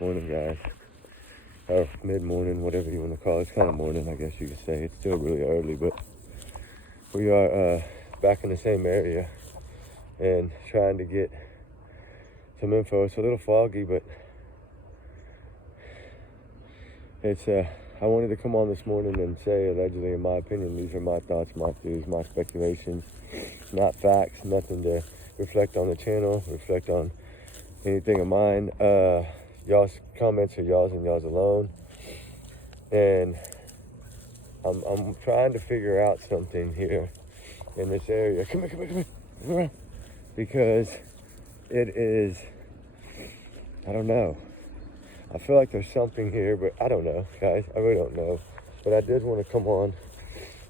Morning, guys. Or mid-morning, whatever you want to call it. It's kind of morning, I guess you could say. It's still really early, but we are back in the same area and trying to get some info. It's a little foggy, but it's I wanted to come on this morning and say, allegedly, in my opinion, these are my thoughts, my theories, my speculations, not facts, nothing to reflect on the channel, reflect on anything of mine. Y'all's comments are y'all's and y'all's alone. And I'm trying to figure out something here in this area. Come here. Because it is, I don't know. I feel like there's something here, but I don't know, guys. I really don't know. But I did want to come on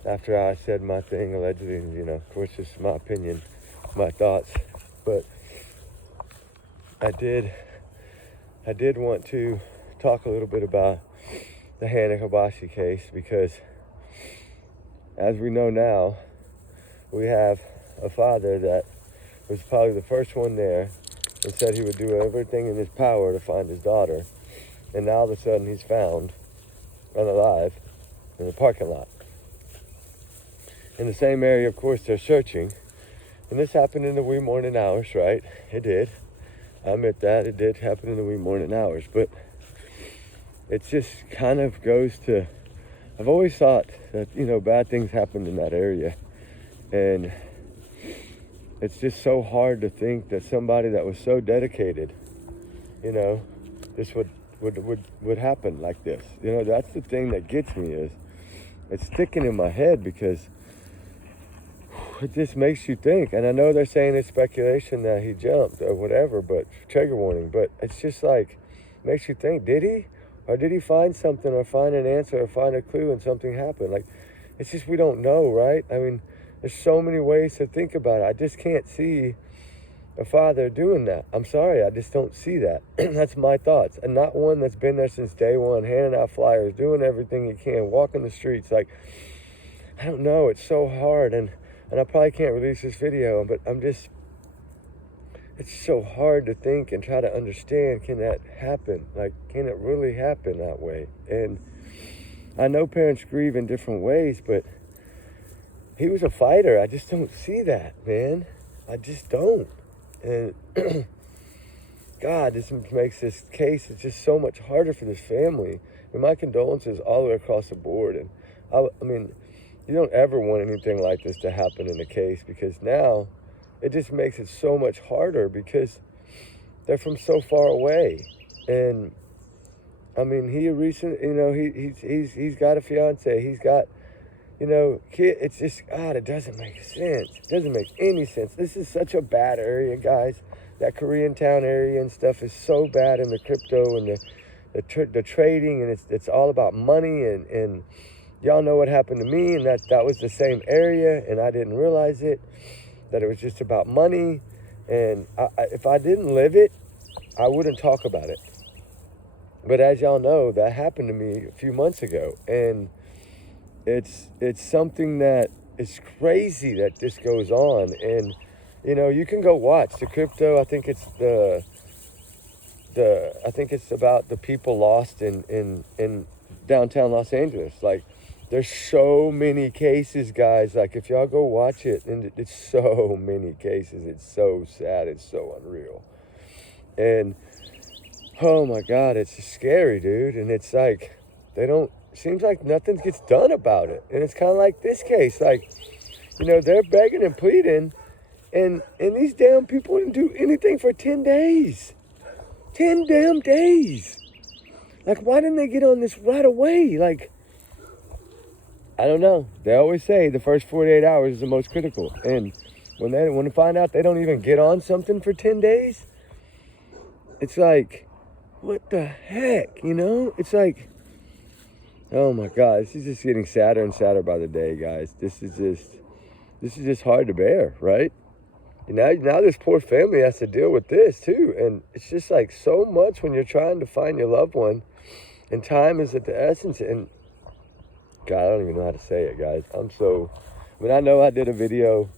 after I said my thing, allegedly, and, of course, this is my opinion, my thoughts. But I did want to talk a little bit about the Hannah Kobayashi case, because as we know now, we have a father that was probably the first one there and said he would do everything in his power to find his daughter. And now all of a sudden he's found unalive in the parking lot. In the same area, of course, they're searching. And this happened in the wee morning hours, right? It did. I admit that. It did happen in the wee morning hours. But it just kind of goes to, I've always thought that, bad things happened in that area. And it's just so hard to think that somebody that was so dedicated, this would happen like this. That's the thing that gets me, is it's sticking in my head, because it just makes you think. And I know they're saying it's speculation that he jumped or whatever, but trigger warning, but it's just like, makes you think, did he? Or did he find something, or find an answer, or find a clue, and something happened? Like, it's just, we don't know, right? I mean, there's so many ways to think about it. I just can't see a father doing that. I'm sorry, I just don't see that. That's my thoughts. And not one that's been there since day one, handing out flyers, doing everything he can, walking the streets. Like, I don't know, it's so hard. And I probably can't release this video, but it's so hard to think and try to understand, can that happen? Like, can it really happen that way? And I know parents grieve in different ways, but he was a fighter. I just don't see that, man. I just don't. And God, this makes this case, it's just so much harder for this family. And my condolences all the way across the board. And I mean, you don't ever want anything like this to happen in the case, because now it just makes it so much harder, because they're from so far away. And I mean, he recently, he's got a fiance. He's got, kid. It's just, God, it doesn't make sense. It doesn't make any sense. This is such a bad area, guys. That Koreatown area and stuff is so bad in the crypto and the trading, and it's all about money. And y'all know what happened to me, and that was the same area, and I didn't realize it, that it was just about money. And if I didn't live it, I wouldn't talk about it. But as y'all know, that happened to me a few months ago, and it's something that is crazy that this goes on. And you can go watch the crypto. I think it's I think it's about the people lost in downtown Los Angeles. Like, there's so many cases, guys. Like, if y'all go watch it, and it's so many cases. It's so sad. It's so unreal. And oh my God, it's scary, dude. And it's like, seems like nothing gets done about it. And it's kind of like this case. Like, they're begging and pleading, and these damn people didn't do anything for 10 days. 10 damn days. Like, why didn't they get on this right away? Like, I don't know. They always say the first 48 hours is the most critical. And when they find out they don't even get on something for 10 days, it's like, what the heck, It's like, oh my God, this is just getting sadder and sadder by the day, guys. This is just hard to bear, right? And now this poor family has to deal with this too. And it's just like so much when you're trying to find your loved one, and time is at the essence. And God, I don't even know how to say it, guys. I know I did a video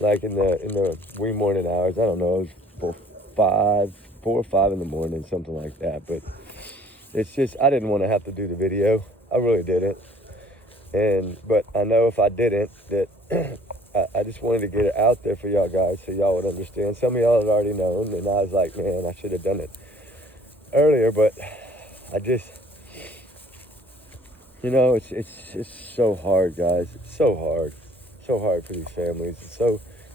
like in the wee morning hours. I don't know, it was 4 or 5 in the morning, something like that. But it's just, I didn't want to have to do the video. I really didn't. But I know if I didn't, that I just wanted to get it out there for y'all guys so y'all would understand. Some of y'all had already known, and I was like, man, I should have done it earlier. But I just, you know, it's so hard, guys. It's so hard for these families.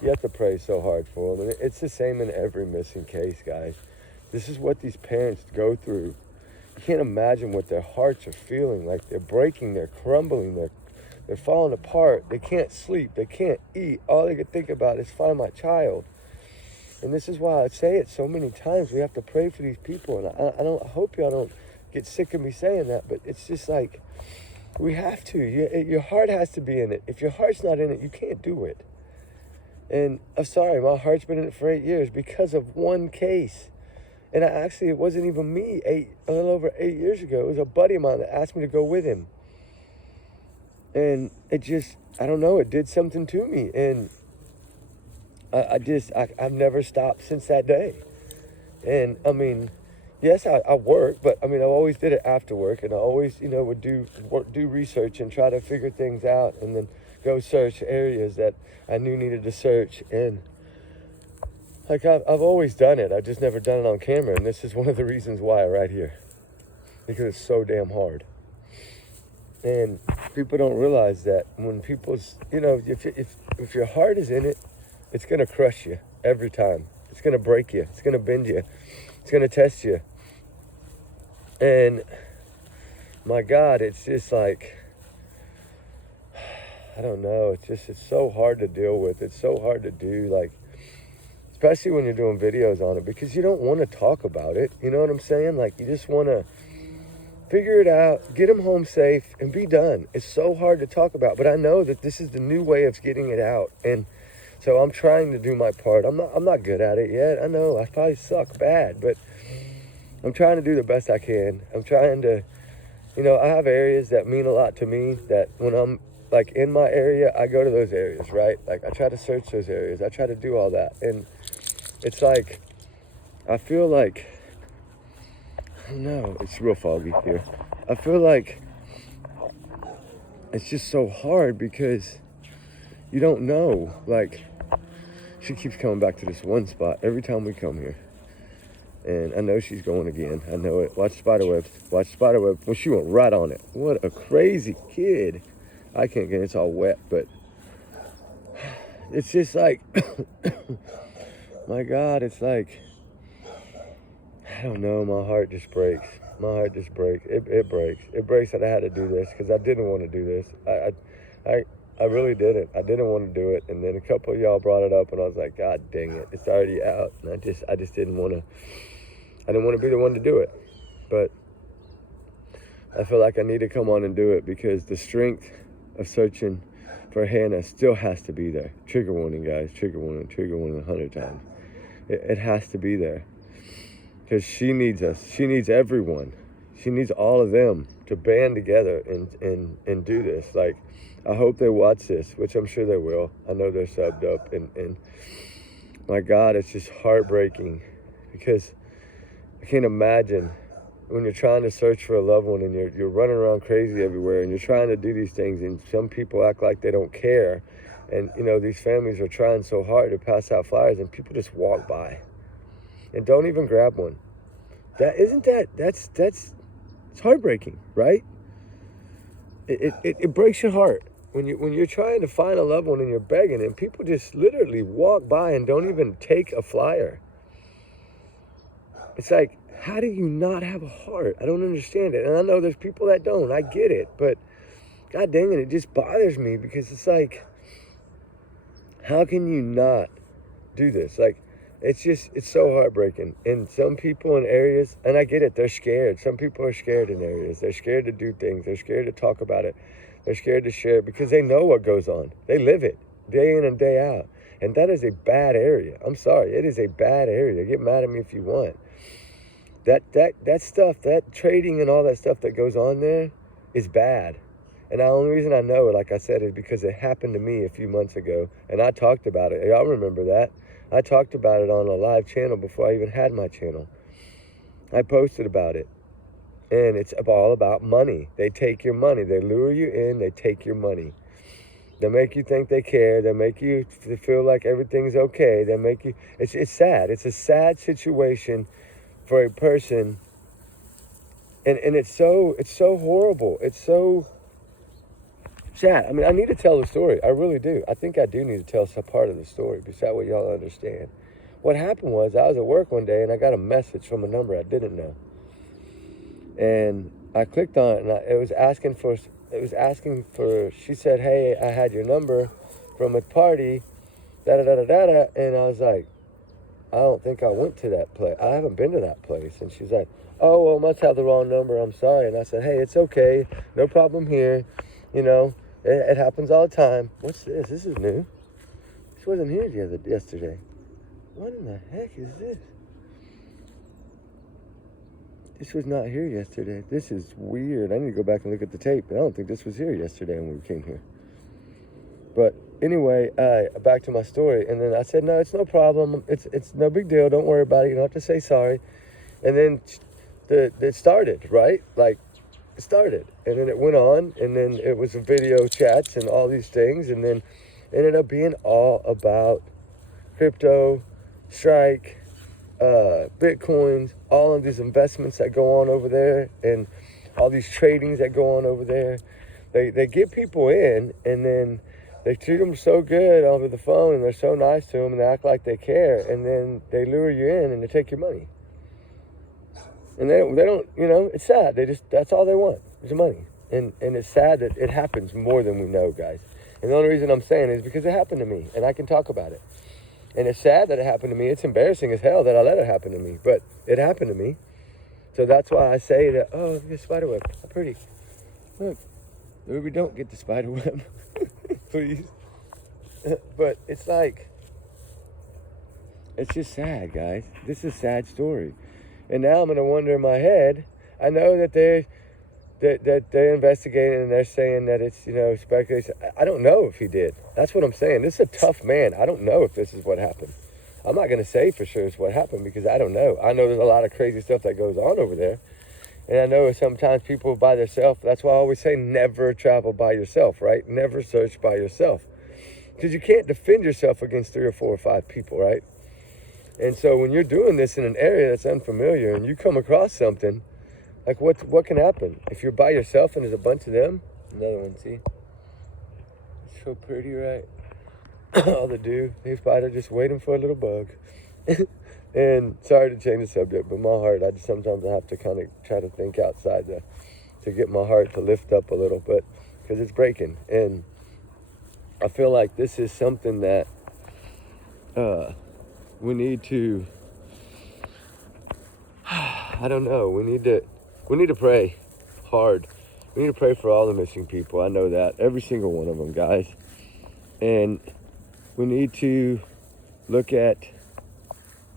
You have to pray so hard for them. And it's the same in every missing case, guys. This is what these parents go through. You can't imagine what their hearts are feeling like. They're breaking, they're crumbling, they're falling apart. They can't sleep, they can't eat. All they can think about is find my child. And this is why I say it so many times. We have to pray for these people. And I hope y'all don't get sick of me saying that, but it's just like, we have to. Your heart has to be in it. If your heart's not in it, you can't do it. And I'm sorry, my heart's been in it for 8 years because of one case. And it wasn't even me a little over 8 years ago. It was a buddy of mine that asked me to go with him. And it just, I don't know, it did something to me. And I've never stopped since that day. And I mean, yes, I work, but I mean, I always did it after work. And I always, would do research and try to figure things out. And then go search areas that I knew needed to search. And like, I've always done it. I've just never done it on camera. And this is one of the reasons why right here. Because it's so damn hard. And people don't realize that when people's, if your heart is in it, it's going to crush you every time. It's going to break you. It's going to bend you. It's going to test you. And my God, it's just like, I don't know. It's so hard to deal with. It's so hard to do, like, especially when you're doing videos on it, because you don't want to talk about it. You know what I'm saying? Like, you just want to figure it out, get them home safe, and be done. It's so hard to talk about, but I know that this is the new way of getting it out. And so I'm trying to do my part. I'm not good at it yet. I know I probably suck bad, but I'm trying to do the best I can. I'm trying to, I have areas that mean a lot to me, that when I'm like in my area, I go to those areas, right? Like, I try to search those areas. I try to do all that. And it's like, I feel like, I don't know, it's real foggy here. I feel like it's just so hard because you don't know. Like, she keeps coming back to this one spot every time we come here. And I know she's going again. I know it. Watch spiderwebs. Watch spiderweb. Well, she went right on it. What a crazy kid. I can't get it. It's all wet, but it's just like, my God, it's like, I don't know. My heart just breaks. My heart just breaks. It breaks. It breaks that I had to do this because I didn't want to do this. I really didn't. I didn't want to do it. And then a couple of y'all brought it up, and I was like, God dang it, it's already out. And I just didn't want to. I didn't want to be the one to do it. But I feel like I need to come on and do it because the strength of searching for Hannah still has to be there. Trigger warning, guys. Trigger warning 100 times. It has to be there. Because she needs us. She needs everyone. She needs all of them to band together and do this. Like, I hope they watch this, which I'm sure they will. I know they're subbed up. And my God, it's just heartbreaking because I can't imagine when you're trying to search for a loved one and you're running around crazy everywhere and you're trying to do these things and some people act like they don't care. And, these families are trying so hard to pass out flyers and people just walk by and don't even grab one. That's it's heartbreaking, right? It breaks your heart when you're trying to find a loved one and you're begging and people just literally walk by and don't even take a flyer. It's like, how do you not have a heart? I don't understand it. And I know there's people that don't. I get it. But God dang it just bothers me because it's like, how can you not do this? Like, it's so heartbreaking. And some people in areas, and I get it, they're scared. Some people are scared in areas. They're scared to do things. They're scared to talk about it. They're scared to share it because they know what goes on. They live it day in and day out. And that is a bad area. I'm sorry. It is a bad area. Get mad at me if you want. That stuff, that trading and all that stuff that goes on there is bad. And the only reason I know it, like I said, is because it happened to me a few months ago. And I talked about it. Y'all remember that. I talked about it on a live channel before I even had my channel. I posted about it. And it's all about money. They take your money. They lure you in. They take your money. They make you think they care. They make you feel like everything's okay. They make you... It's sad. It's a sad situation for a person. And it's so horrible. It's so sad. I mean, I need to tell the story. I really do. I think I do need to tell some part of the story because that way y'all understand. What happened was I was at work one day and I got a message from a number I didn't know. And I clicked on it and it was asking for, she said, hey, I had your number from a party, da-da-da-da-da-da. And I was like, I don't think I went to that place. I haven't been to that place. And she's like, oh, well, must have the wrong number. I'm sorry. And I said, hey, it's okay. No problem here. You know, it happens all the time. What's this? This is new. This wasn't here yesterday. What in the heck is this? This was not here yesterday. This is weird. I need to go back and look at the tape. But I don't think this was here yesterday when we came here. But anyway, back to my story. And then I said, no, it's no problem. It's no big deal. Don't worry about it. You don't have to say sorry. And then it started, right? Like, it started. And then it went on. And then it was video chats and all these things. And then it ended up being all about crypto, Strike, Bitcoins, all of these investments that go on over there and all these tradings that go on over there. They get people in and then they treat them so good over the phone and they're so nice to them and they act like they care and then they lure you in and they take your money. And they don't, you know, it's sad. That's all they want is the money. And it's sad that it happens more than we know, guys. And the only reason I'm saying is because it happened to me and I can talk about it. And it's sad that it happened to me. It's embarrassing as hell that I let it happen to me. But it happened to me. So that's why I say that, oh, look at the spider web. How pretty. Look. Ruby, don't get the spider web. Please. But it's like, it's just sad, guys. This is a sad story. And now I'm going to wonder in my head, I know that they're investigating and they're saying that it's, you know, speculation. I don't know if he did. That's what I'm saying. This is a tough man. I don't know if this is what happened. I'm not going to say for sure it's what happened because I don't know. I know there's a lot of crazy stuff that goes on over there. And I know sometimes people by themselves, that's why I always say never travel by yourself, right? Never search by yourself. Because you can't defend yourself against 3 or 4 or 5 people, right? And so when you're doing this in an area that's unfamiliar and you come across something, like what can happen? If you're by yourself and there's a bunch of them, another one, see? It's so pretty, right? All the dew, these spiders just waiting for a little bug. And sorry to change the subject, but my heart, sometimes I have to kind of try to think outside to get my heart to lift up a little, but because it's breaking. And I feel like this is something that we need to, I don't know, we need to pray hard. We need to pray for all the missing people. I know that. Every single one of them, guys. And we need to look at...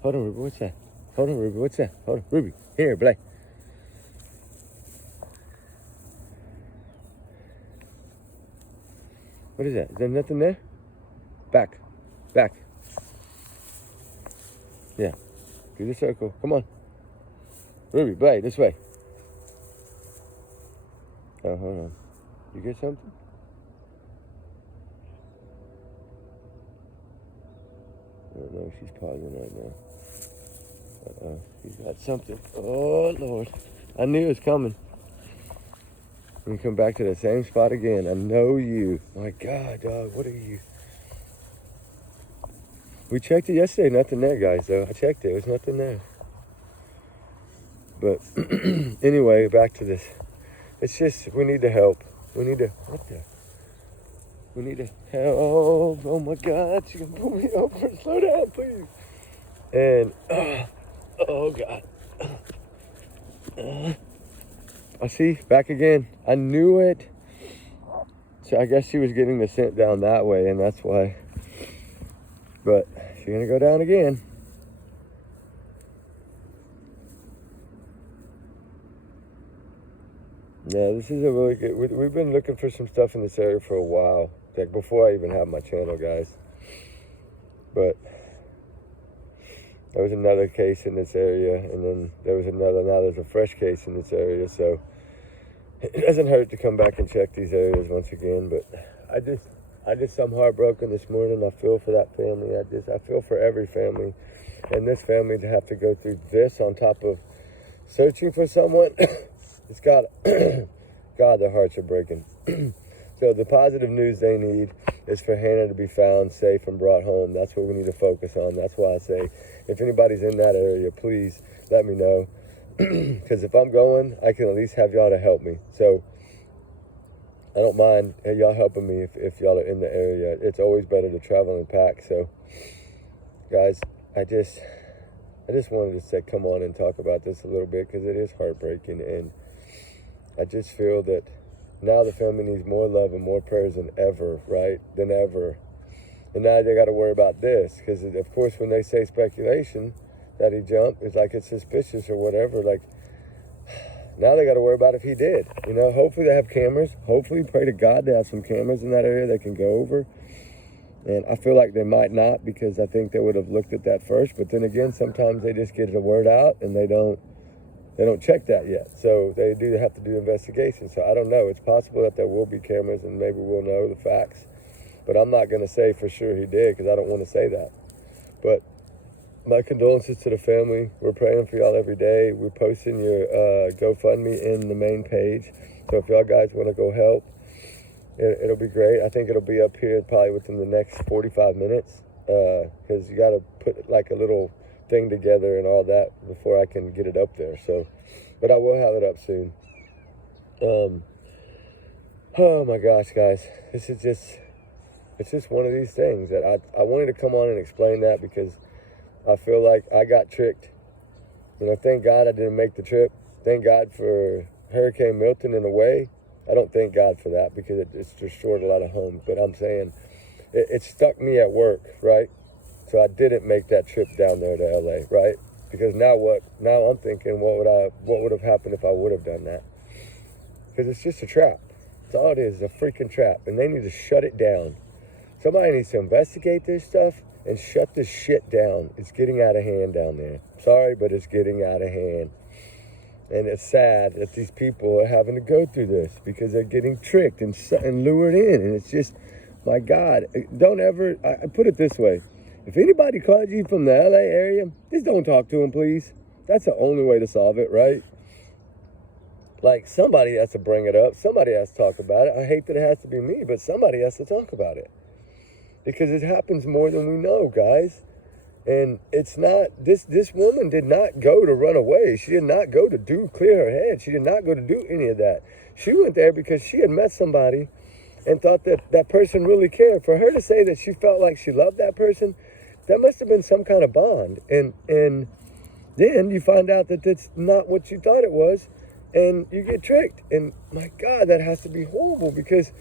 Hold on, Ruby. What's that? Hold on, Ruby. What's that? Hold on. Ruby. Here, play. What is that? Is there nothing there? Back. Back. Yeah. Do the circle. Come on. Ruby, play. This way. Oh, hold on. You get something? I don't know if she's pausing right now. Uh-oh. She's got something. Oh, Lord. I knew it was coming. Let me come back to the same spot again. I know you. My God, dog. What are you? We checked it yesterday. Nothing there, guys, though. I checked it. There was nothing there. But anyway, back to this. It's just, we need to help. We need to, what the? We need to help. Oh my God, she's gonna pull me over. Slow down, please. And, oh God. I see, back again. I knew it. So I guess she was getting the scent down that way, and that's why. But she's gonna go down again. Yeah, this is a really good, we've been looking for some stuff in this area for a while, like before I even have my channel, guys. But there was another case in this area, and then there was another. Now there's a fresh case in this area, so it doesn't hurt to come back and check these areas once again. But I'm heartbroken this morning. I feel for that family. I feel for every family, and this family to have to go through this on top of searching for someone. It's got, God, their hearts are breaking. So the positive news they need is for Hannah to be found safe and brought home. That's what we need to focus on. That's why I say, if anybody's in that area, please let me know. Because if I'm going, I can at least have y'all to help me. So I don't mind y'all helping me if y'all are in the area. It's always better to travel in pack. So guys, I just wanted to say, come on and talk about this a little bit, because it is heartbreaking. And I just feel that now the family needs more love and more prayers than ever, right? Than ever. And now they got to worry about this, because of course when they say speculation that he jumped, it's like it's suspicious or whatever. Like, now they got to worry about if he did. You know, hopefully they have cameras. Hopefully, pray to God they have some cameras in that area they can go over. And I feel like they might not, because I think they would have looked at that first. But then again, sometimes they just get the word out and they don't check that yet. So they do have to do investigations. So I don't know. It's possible that there will be cameras and maybe we'll know the facts. But I'm not going to say for sure he did, because I don't want to say that. But my condolences to the family. We're praying for y'all every day. We're posting your GoFundMe in the main page. So if y'all guys want to go help, it'll be great. I think it'll be up here probably within the next 45 minutes, because you got to put like a little thing together and all that before I can get it up there. So, but I will have it up soon. Oh my gosh, guys, it's just one of these things that I wanted to come on and explain that, because I feel like I got tricked. You know, thank God I didn't make the trip. Thank God for Hurricane Milton in a way. I don't thank God for that, because it's destroyed a lot of homes. But I'm saying it stuck me at work, right? So I didn't make that trip down there to LA, right? Because now what? Now I'm thinking, what would have happened if I would have done that? Because it's just a trap. That's all it is, a freaking trap. And they need to shut it down. Somebody needs to investigate this stuff and shut this shit down. It's getting out of hand down there. Sorry, but it's getting out of hand. And it's sad that these people are having to go through this, because they're getting tricked and lured in. And it's just, my God, don't ever, I put it this way. If anybody calls you from the LA area, just don't talk to them, please. That's the only way to solve it, right? Like, somebody has to bring it up. Somebody has to talk about it. I hate that it has to be me, but somebody has to talk about it. Because it happens more than we know, guys. And it's not, this woman did not go to run away. She did not go to clear her head. She did not go to do any of that. She went there because she had met somebody and thought that that person really cared. For her to say that she felt like she loved that person, that must have been some kind of bond. And then you find out that that's not what you thought it was, and you get tricked. And my God, that has to be horrible, because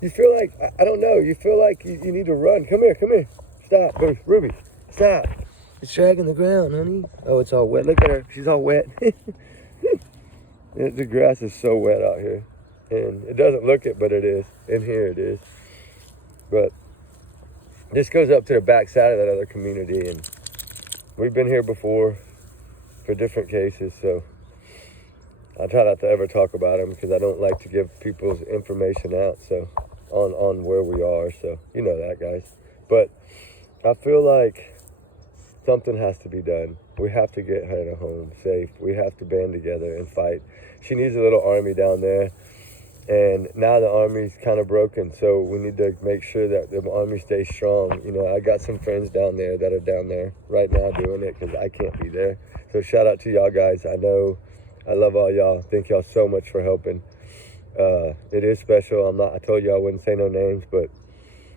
you feel like, I don't know, you feel like you need to run. Come here. Stop, Ruby, stop. It's dragging the ground, honey. Oh, it's all wet. Look at her. She's all wet. The grass is so wet out here. And it doesn't look it, but it is. In here it is. But this goes up to the back side of that other community. And we've been here before for different cases. So I try not to ever talk about them, because I don't like to give people's information out. So on where we are. So you know that, guys. But I feel like something has to be done. We have to get Hannah home safe. We have to band together and fight. She needs a little army down there. And now the army's kind of broken. So we need to make sure that the army stays strong. You know, I got some friends down there that are down there right now doing it, because I can't be there. So shout out to y'all guys. I know I love all y'all. Thank y'all so much for helping. It is special. I told you I wouldn't say no names, but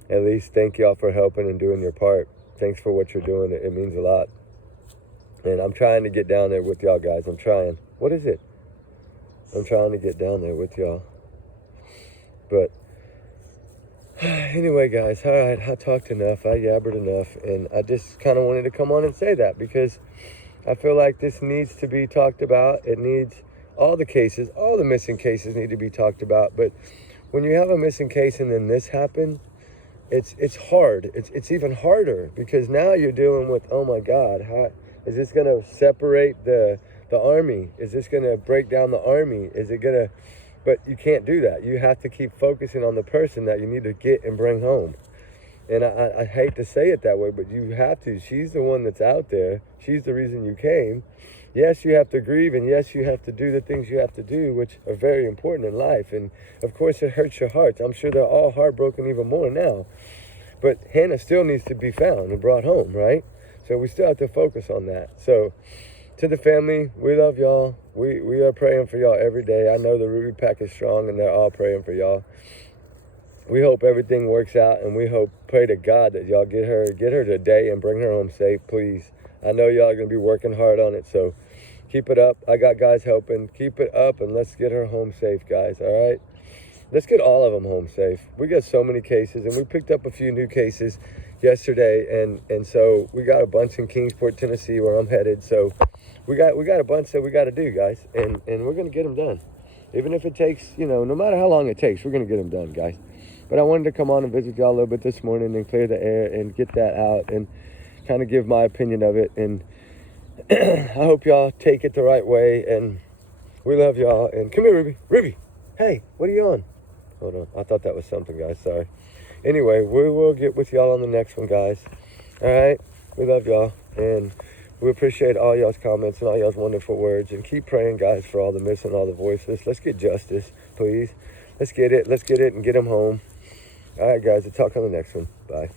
at least thank y'all for helping and doing your part. Thanks for what you're doing. It means a lot. And I'm trying to get down there with y'all guys. I'm trying. What is it? I'm trying to get down there with y'all. But anyway, guys, all right, I talked enough. I yabbered enough. And I just kind of wanted to come on and say that, because I feel like this needs to be talked about. It needs, all the cases, all the missing cases need to be talked about. But when you have a missing case and then this happened, it's hard. It's even harder because now you're dealing with, oh my God, how is this going to separate the army? Is this going to break down the army? Is it going to? But you can't do that. You have to keep focusing on the person that you need to get and bring home. And I hate to say it that way, but you have to. She's the one that's out there. She's the reason you came. Yes, you have to grieve, and yes, you have to do the things you have to do, which are very important in life. And of course, it hurts your hearts. I'm sure they're all heartbroken even more now. But Hannah still needs to be found and brought home, right? So we still have to focus on that. So to the family, we love y'all. We are praying for y'all every day. I know the Ruby Pack is strong, and they're all praying for y'all. We hope everything works out, and we pray to God that y'all get her today and bring her home safe, please. I know y'all are going to be working hard on it, so keep it up. I got guys helping. Keep it up, and let's get her home safe, guys, all right? Let's get all of them home safe. We got so many cases, and we picked up a few new cases yesterday, and so we got a bunch in Kingsport, Tennessee, where I'm headed. So we got a bunch that we got to do, guys, and we're going to get them done. Even if it takes, no matter how long it takes, we're going to get them done, guys. But I wanted to come on and visit y'all a little bit this morning and clear the air and get that out and kind of give my opinion of it. And I hope y'all take it the right way. And we love y'all. And come here, Ruby. Ruby, hey, what are you on? Hold on. I thought that was something, guys. Sorry. Anyway, we will get with y'all on the next one, guys. All right? We love y'all. And we appreciate all y'all's comments and all y'all's wonderful words. And keep praying, guys, for all the missing, all the voices. Let's get justice, please. Let's get it. Let's get it and get them home. All right, guys. I'll talk on the next one. Bye.